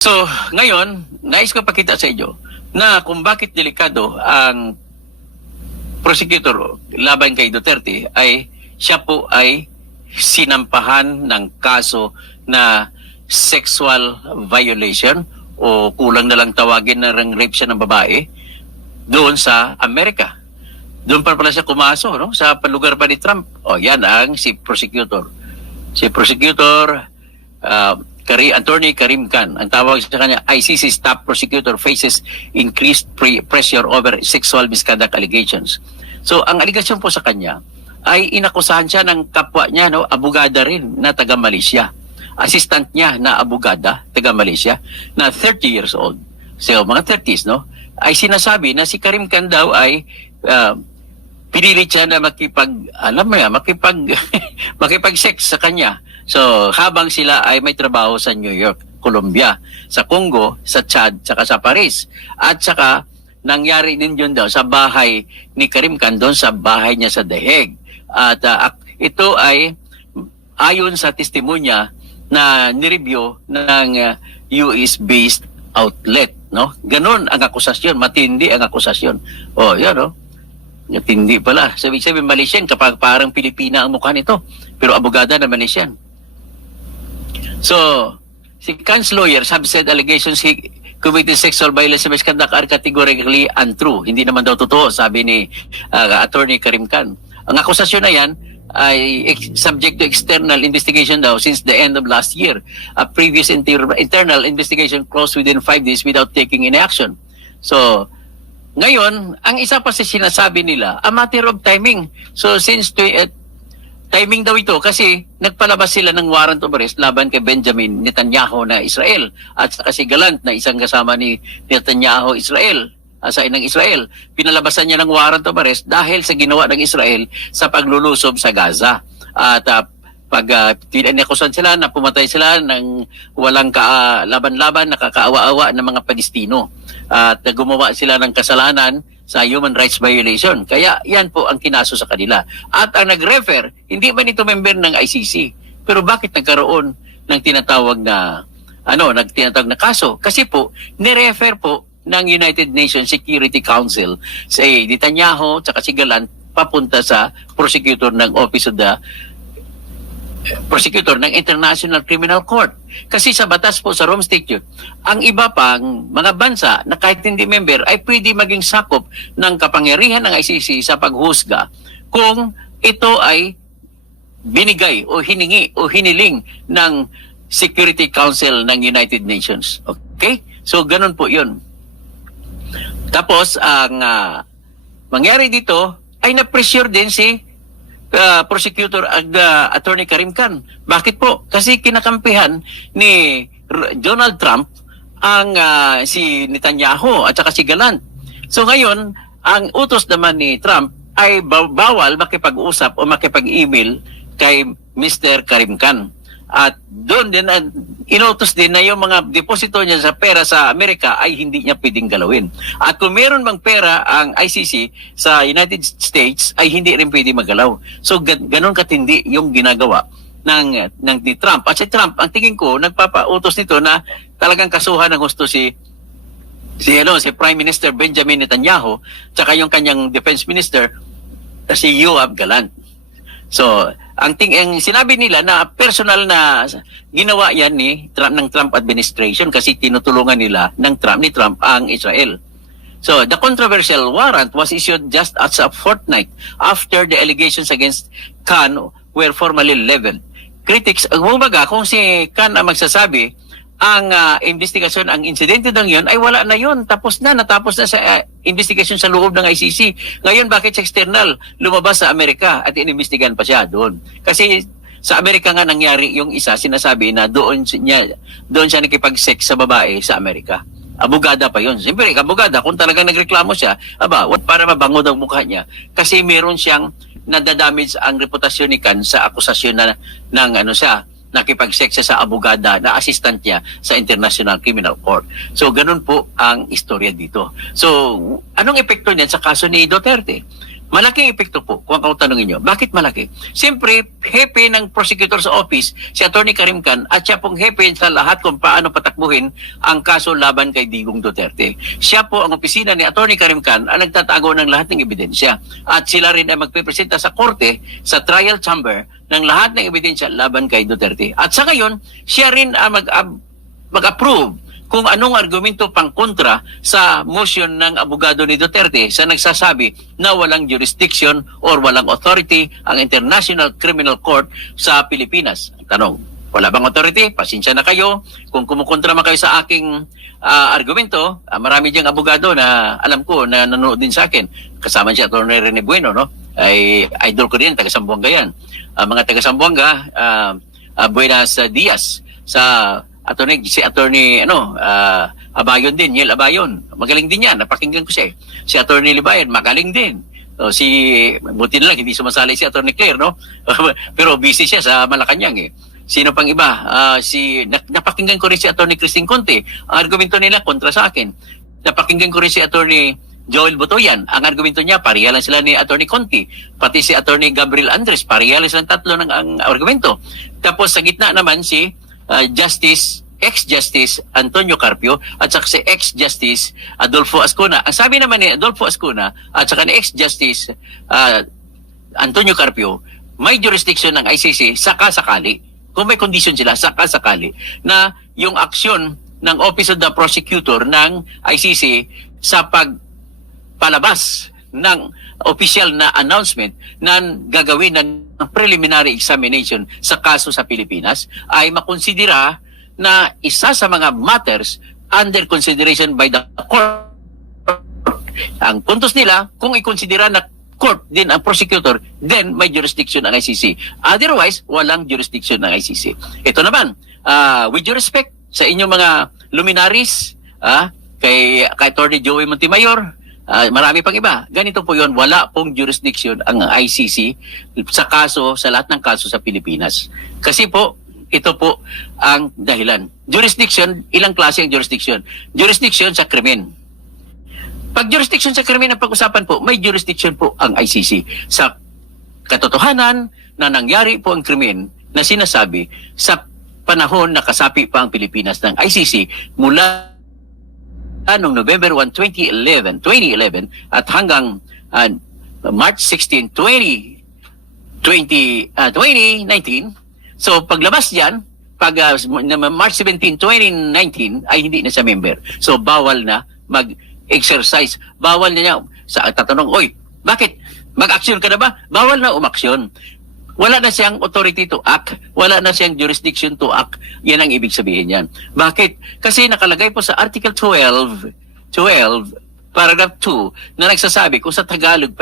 So, ngayon, nais ko pakita sa inyo na kung bakit delikado ang prosecutor laban kay Duterte ay siya po ay sinampahan ng kaso na sexual violation o kulang na lang tawagin na rape siya ng babae doon sa Amerika. Doon pa pala siya kumaso, no? Sa lugar pa ni Trump. O, yan ang si prosecutor. Si prosecutor, Attorney Karim Khan, ang tawag sa kanya, ICC's top prosecutor faces increased pressure over sexual misconduct allegations. So, ang aligasyon po sa kanya ay inakusahan siya ng kapwa niya, no, abogada rin na taga Malaysia. Assistant niya na abogada, taga Malaysia, na 30 years old. So, mga 30s, no, ay sinasabi na si Karim Khan daw ay pinilit siya na makipag-sex sa kanya. So, habang sila ay may trabaho sa New York, Colombia, sa Congo, sa Chad, saka sa Paris. At saka, nangyari din yun daw sa bahay ni Karim Khan, doon sa bahay niya sa The Hague. At ito ay ayon sa testimonya na nireview ng US-based outlet. No? Ganon ang akusasyon, matindi ang akusasyon. O, yan, no? Matindi pala. Sabi Malaysian, kapag parang Pilipina ang mukha nito. Pero abogada na Malaysian. So, si Khan's lawyers have said allegations he committed sexual violence and misconduct are categorically untrue. Hindi naman daw totoo, sabi ni Attorney Karim Khan. Ang akusasyon na yan ay subject to external investigation daw since the end of last year. A previous internal investigation closed within 5 days without taking any action. So, ngayon, ang isa pa sa sinasabi nila, a matter of timing. So, since timing daw ito kasi nagpalabas sila ng warrant of arrest laban kay Benjamin Netanyahu na Israel at saka si Gallant na isang kasama ni Netanyahu Israel, ng Israel. Pinalabasan niya ng warrant of arrest dahil sa ginawa ng Israel sa paglulusob sa Gaza. At inakusan sila na pumatay sila ng walang laban-laban, nakakaawa-awa ng mga Palestino. At gumawa sila ng kasalanan sa human rights violation. Kaya yan po ang kinaso sa kanila. At ang nag-refer, hindi man ito member ng ICC. Pero bakit nagkaroon ng tinatawag na kaso? Kasi po, nirefer po ng United Nations Security Council si Netanyahu at si Gallant papunta sa prosecutor ng Office of the Prosecutor ng International Criminal Court. Kasi sa batas po sa Rome Statute, ang iba pang mga bansa na kahit hindi member ay pwede maging sakop ng kapangyarihan ng ICC sa paghusga kung ito ay binigay o hiningi o hiniling ng Security Council ng United Nations. Okay? So, ganun po yun. Tapos, ang mangyari dito ay na-pressure din si prosecutor Attorney Karim Khan. Bakit po? Kasi kinakampihan ni Donald Trump ang si Netanyahu at saka si Gallant. So ngayon, ang utos naman ni Trump ay bawal makipag-usap o makipag-email kay Mr. Karim Khan. At doon din, inutos din na yung mga deposito niya sa pera sa Amerika ay hindi niya pwedeng galawin. At kung meron bang pera ang ICC sa United States ay hindi rin pwede magalaw. So ganon katindi yung ginagawa ng ni Trump. At si Trump, ang tingin ko, nagpapautos nito na talagang kasuhan ng gusto si Prime Minister Benjamin Netanyahu tsaka yung kanyang Defense Minister si Yoav Gallant. So, ang sinabi nila na personal na ginawa yan ng Trump administration kasi tinutulungan nila ni Trump ang Israel. So, the controversial warrant was issued just as a fortnight after the allegations against Khan were formally leveled. Critics, kung si Khan ang magsasabi, ang investigasyon, ang insidente ng yun, ay wala na yun. Natapos na sa investigasyon sa loob ng ICC. Ngayon, bakit sa external lumabas sa Amerika at inimbestigan pa siya doon? Kasi sa Amerika nga nangyari yung isa, sinasabi na doon siya nakipag-sex sa babae sa Amerika. Abogada pa yun. Siyempre, abogada, kung talagang nagreklamo siya, para mabango daw mukha niya. Kasi meron siyang nadadamage ang reputasyon ni Khan sa akusasyon siya, nakipag-sex siya sa abogada na assistant niya sa International Criminal Court. So, ganun po ang istorya dito. So, anong epekto niyan sa kaso ni Duterte? Malaking epekto po kung ako tanongin nyo. Bakit malaki? Siyempre, hepe ng prosecutor's office, si Atty. Karim Khan, at siya pong hepe sa lahat kung paano patakbuhin ang kaso laban kay Digong Duterte. Siya po ang opisina ni Atty. Karim Khan ang nagtatago ng lahat ng ebidensya. At sila rin ay magpipresenta sa korte, sa trial chamber, ng lahat ng ebidensya laban kay Duterte. At sa ngayon, siya rin ang mag-approve kung anong argumento pang kontra sa motion ng abogado ni Duterte sa nagsasabi na walang jurisdiction or walang authority ang International Criminal Court sa Pilipinas. Ang tanong, wala bang authority? Pasensya na kayo. Kung kumukontra man kayo sa aking argumento, marami diyang abogado na alam ko na nanonood din sa akin. Kasama siya, Atty. Rene Bueno, no? Ay idol ko din, taga Zamboanga yan. Mga taga Zamboanga, Buenas Dias sa si Attorney Abayon din, Niel Abayon. Magaling din yan, napakinggan ko siya. Si Attorney Libayan, magaling din. Buti na lang, hindi sumasali si Attorney Claire, no? Pero busy siya sa Malacanang eh. Sino pang iba? Napakinggan ko rin si Attorney Christine Conte. Ang argumento nila kontra sa akin. Napakinggan ko rin si Attorney Joel Botoyan. Ang argumento niya, pareha lang sila ni Attorney Conte. Pati si Attorney Gabriel Andres, pareha lang silang tatlo ng ang argumento. Tapos sa gitna naman si ex-Justice Antonio Carpio at saka si ex-Justice Adolfo Ascuna. Ang sabi naman ni Adolfo Ascuna at saka ni ex-Justice Antonio Carpio, may jurisdiction ng ICC sakasakali. Kung may condition sila, sakasakali na yung aksyon ng Office of the Prosecutor ng ICC sa pagpalabas ng official na announcement na gagawin ng preliminary examination sa kaso sa Pilipinas ay makonsidera na isa sa mga matters under consideration by the court. Ang puntos nila, kung ikonsidera na court din ang prosecutor, then may jurisdiction ang ICC. Otherwise, walang jurisdiction ng ICC. Ito naman, with due respect sa inyong mga luminaries, kay Atty. Joey Montemayor, marami pang iba. Ganito po yun, wala pong jurisdiction ang ICC sa lahat ng kaso sa Pilipinas. Kasi po, ito po ang dahilan. Jurisdiction, ilang klase ang jurisdiction? Jurisdiction sa krimen. Pag jurisdiction sa krimen ang pag-usapan po, may jurisdiction po ang ICC. Sa katotohanan na nangyari po ang krimen na sinasabi sa panahon na kasapi pa ang Pilipinas ng ICC mula noong November 1, 2011 at hanggang March 16, 2019. So paglabas diyan, pag March 17, 2019 ay hindi na siya member. So bawal na mag-exercise. Bawal na niya sa tatanong, "Oy, bakit? Mag-action ka na ba?" Bawal na umaksyon. Wala na siyang authority to act. Wala na siyang jurisdiction to act. Yan ang ibig sabihin yan. Bakit? Kasi nakalagay po sa Article 12, Paragraph 2, na nagsasabi kung sa Tagalog,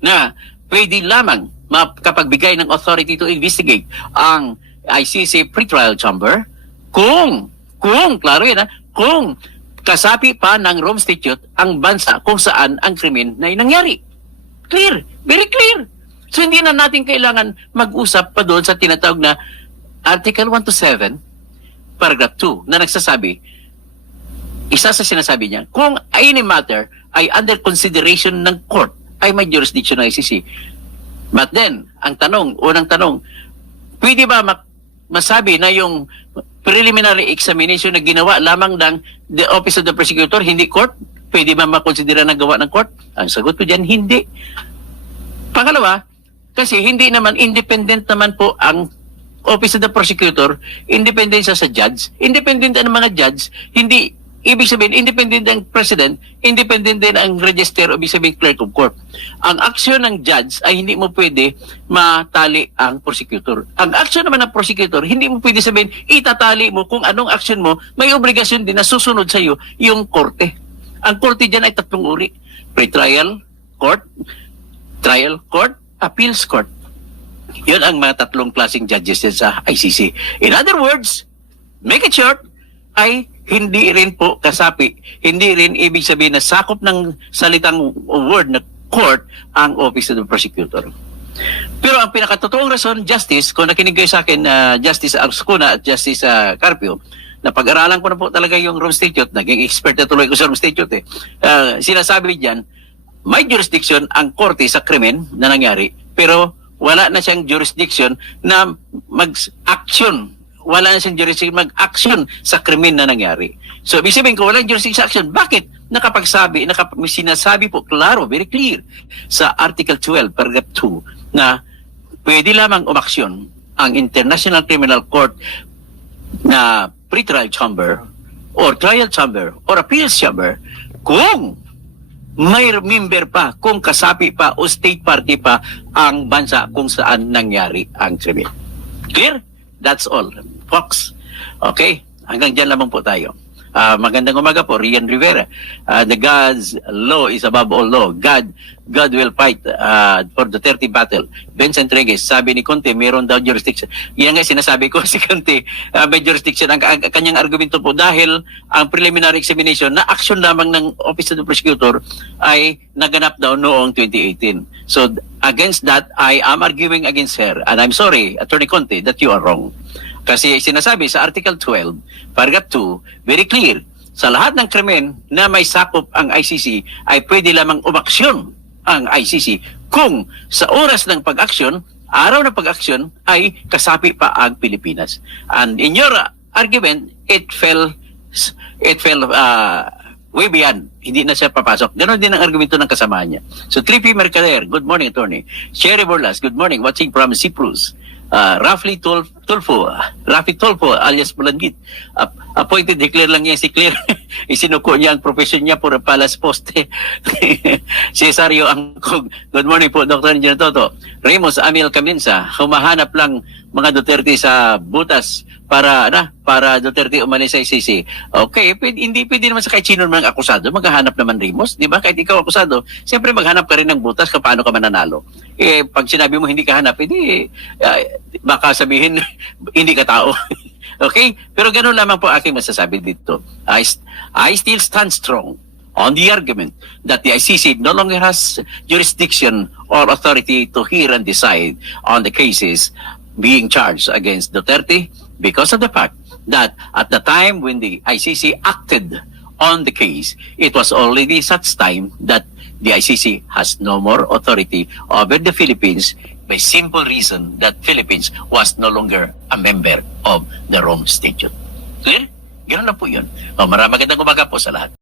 na pwede lamang makapagbigay ng authority to investigate ang ICC pretrial chamber kung klaro yan kung kasapi pa ng Rome Statute ang bansa kung saan ang krimen na nangyari. Clear. Very clear. So hindi na natin kailangan mag-usap pa doon sa tinatawag na Article 1 to 7, Paragraph 2, na nagsasabi, isa sa sinasabi niya, kung any matter ay under consideration ng court, ay may jurisdiction ng ICC. But then, unang tanong, pwede ba masabi na yung preliminary examination na ginawa lamang ng the Office of the Prosecutor, hindi court? Pwede ba makonsidera na gawa ng court? Ang sagot ko dyan, hindi. Pangalawa, kasi hindi naman, independent naman po ang Office of the Prosecutor, independent siya sa judge, independent ang mga judge, hindi, ibig sabihin, independent ang President, independent din ang register, ibig sabihin, clerk of court. Ang aksyon ng judge ay hindi mo pwede matali ang prosecutor. Ang aksyon naman ng prosecutor, hindi mo pwede sabihin, itatali mo kung anong aksyon mo, may obligasyon din na susunod sa iyo yung korte. Ang korte dyan ay tatlong uri. Pre-trial court, trial court, appeals court. Yun ang mga tatlong klaseng judges din sa ICC. In other words, make it short, ay hindi rin po kasapi, hindi rin ibig sabihin na sakop ng salitang word na court ang Office of the Prosecutor. Pero ang pinakatotoong rason, Justice, kung nakinig kayo sa akin, Justice Ascuna at Justice Carpio, na pag-aralan ko na po talaga yung Rome Statute, naging expert na tuloy ko sa Rome Statute sinasabi diyan, may jurisdiction ang korte sa krimen na nangyari, pero wala na siyang jurisdiction na mag-action. Wala na siyang jurisdiction mag-action sa krimen na nangyari. So, ibig sabihin ko, walang jurisdiction sa action. Bakit? May sinasabi po, klaro, very clear, sa Article 12, Paragraph 2, na pwede lamang umaksyon ang International Criminal Court na pre-trial chamber or trial chamber or appeals chamber kung may member pa, kung kasapi pa o state party pa ang bansa kung saan nangyari ang krimen. Clear? That's all, folks. Okay? Hanggang dyan lamang po tayo. Magandang umaga po, Rian Rivera. The God's law is above all law. God will fight for the 30 battle. Vincent Reyes, sabi ni Conte, mayroon daw jurisdiction. Yan nga sinasabi ko, si Conte, may jurisdiction. Ang kanyang argumento po, dahil ang preliminary examination na action lamang ng Office of the Prosecutor ay naganap daw noong 2018. So, against that, I am arguing against her. And I'm sorry, Attorney Conte, that you are wrong. Kasi sinasabi sa Article 12, Paragraph 2, very clear, sa lahat ng krimen na may sakop ang ICC ay pwede lamang umaksyon ang ICC kung sa oras ng pag-aksyon, araw ng pag-aksyon ay kasapi pa ang Pilipinas. And in your argument, it fell way beyond. Hindi na siya papasok. Ganon din ang argumento ng kasama niya. So 3P Mercader, good morning, attorney. Sherry Borlas, good morning, watching from Cyprus. Rafi Tolfo alias Bulangit, appointed, declare lang niya si Claire. Isinuko niya ang profession niya por palas poste. Cesario Angkog, good morning po, Dr. Engineer Toto. Ramos Amil Caminsa, humahanap lang mga Duterte sa butas para Duterte umalis sa ICC. Okay, hindi pwede naman sa kahit sino naman akusado, maghahanap naman Ramos, di ba? Kahit ikaw akusado, siyempre maghanap ka rin ng butas kung paano ka mananalo. Pag sinabi mo hindi ka hanap, baka sabihin hindi ka tao. Okay? Pero gano'n lamang po aking masasabi dito. I still stand strong on the argument that the ICC no longer has jurisdiction or authority to hear and decide on the cases being charged against Duterte because of the fact that at the time when the ICC acted on the case, it was already such time that the ICC has no more authority over the Philippines by simple reason that Philippines was no longer a member of the Rome Statute. Clear? Ganoon na po yun. Magandang umaga po sa lahat.